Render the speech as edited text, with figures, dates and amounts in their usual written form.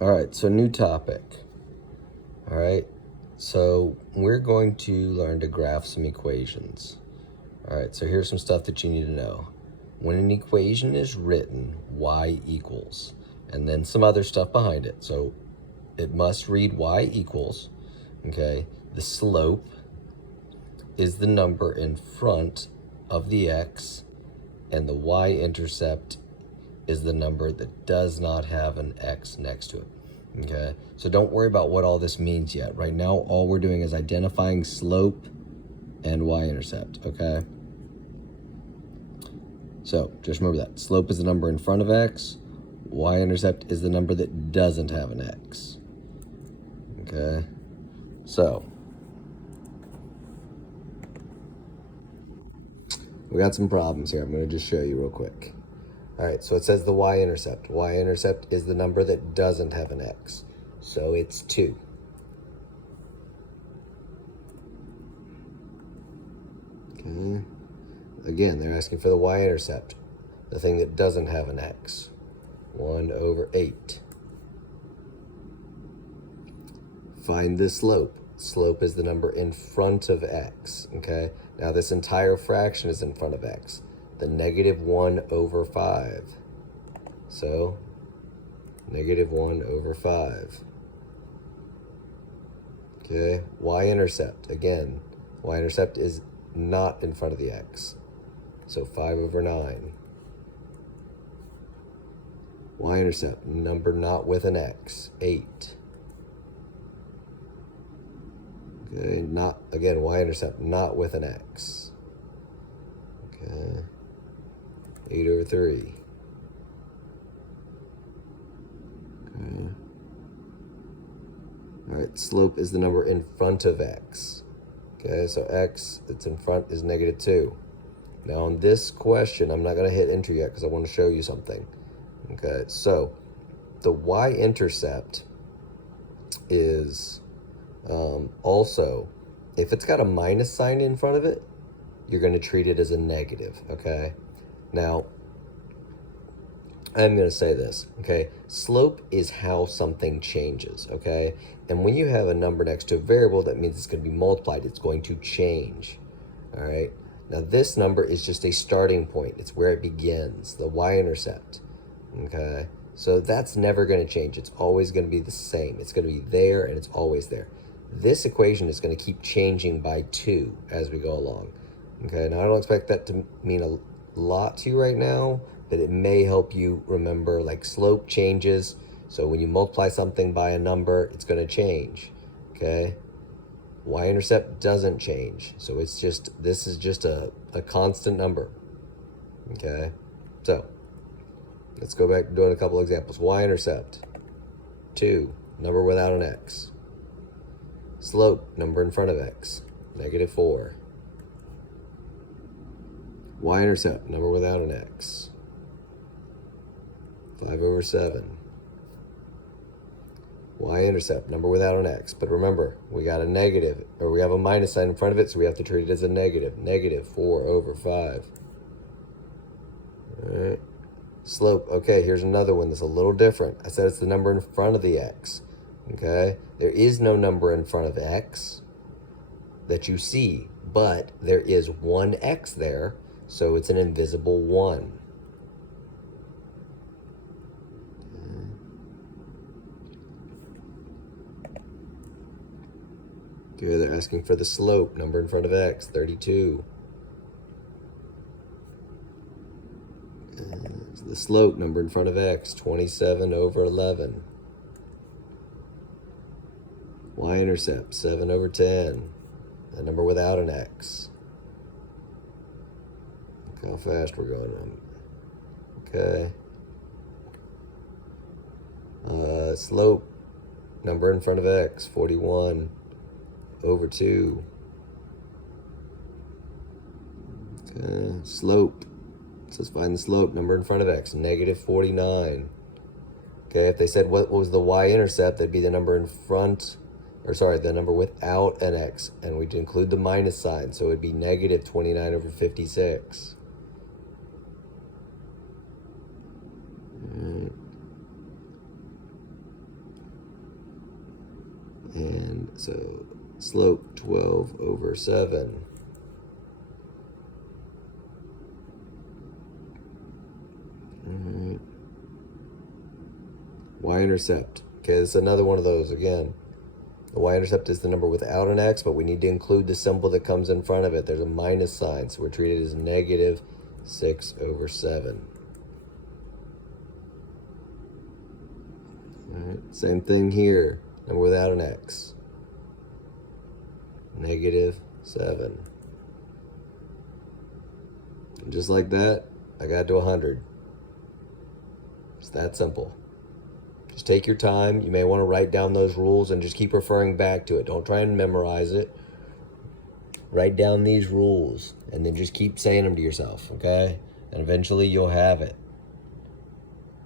All right, so new topic. All right, so we're going to learn to graph some equations. All right, so here's some stuff that you need to know. When an equation is written, y equals, and then some other stuff behind it. So it must read y equals, okay? The slope is the number in front of the x, and the y-intercept is the number that does not have an x next to it, okay? So don't worry about what all this means yet. Right now, all we're doing is identifying slope and y-intercept, okay? So just remember that. Slope is the number in front of x, y-intercept is the number that doesn't have an x, okay? So we got some problems here. I'm going to just show you real quick. All right, so it says the y-intercept. Y-intercept is the number that doesn't have an x. So it's 2. Okay. Again, they're asking for the y-intercept, the thing that doesn't have an x. 1/8. Find the slope. Slope is the number in front of x, okay? Now this entire fraction is in front of x. The -1/5. So, -1/5. Okay, y-intercept, again, y-intercept is not in front of the x. So 5/9. Y-intercept, number not with an x, 8. Okay, not, again, y-intercept, not with an x. Okay, 8/3. Okay. All right, slope is the number in front of x. Okay, so x that's in front is -2. Now on this question, I'm not gonna hit enter yet because I want to show you something. Okay, so the y-intercept is also, if it's got a minus sign in front of it, you're going to treat it as a negative, okay? Now, I'm going to say this, okay? Slope is how something changes, okay? And when you have a number next to a variable, that means it's going to be multiplied. It's going to change, all right? Now, this number is just a starting point. It's where it begins, the y-intercept, okay? So that's never going to change. It's always going to be the same. It's going to be there, and it's always there. This equation is going to keep changing by 2 as we go along. Okay, now I don't expect that to mean a lot to you right now, but it may help you remember, like, slope changes. So when you multiply something by a number, it's going to change. Okay, y-intercept doesn't change. So it's just, this is just a constant number. Okay, so let's go back to doing a couple examples. Y-intercept, 2, number without an x. Slope, number in front of x, -4. Y-intercept, number without an x, 5/7. Y-intercept, number without an x. But remember, we got a negative, or we have a minus sign in front of it, so we have to treat it as a negative. -4/5. All right. Slope, okay, here's another one that's a little different. I said it's the number in front of the x. Okay, there is no number in front of x that you see, but there is one x there, so it's an invisible 1. Okay, they're asking for the slope, number in front of x, 32. The slope, number in front of x, 27/11. Y-intercept, 7/10. A number without an x. Look how fast we're going. Okay. Slope, number in front of x, 41/2. Okay. Slope. It says find the slope, number in front of x, -49. Okay, if they said what was the y-intercept, that'd be the number in front, or sorry, the number without an x, and we'd include the minus sign, so it'd be -29/56. So slope 12 over 7. Y-intercept. Okay, it's another one of those again. The y-intercept is the number without an x, but we need to include the symbol that comes in front of it. There's a minus sign, so we're treated as negative 6 over 7. All right, same thing here, number without an x. Negative 7. And just like that, I got to 100. It's that simple. Just take your time. You may want to write down those rules and just keep referring back to it. Don't try and memorize it. Write down these rules and then just keep saying them to yourself, okay? And eventually you'll have it.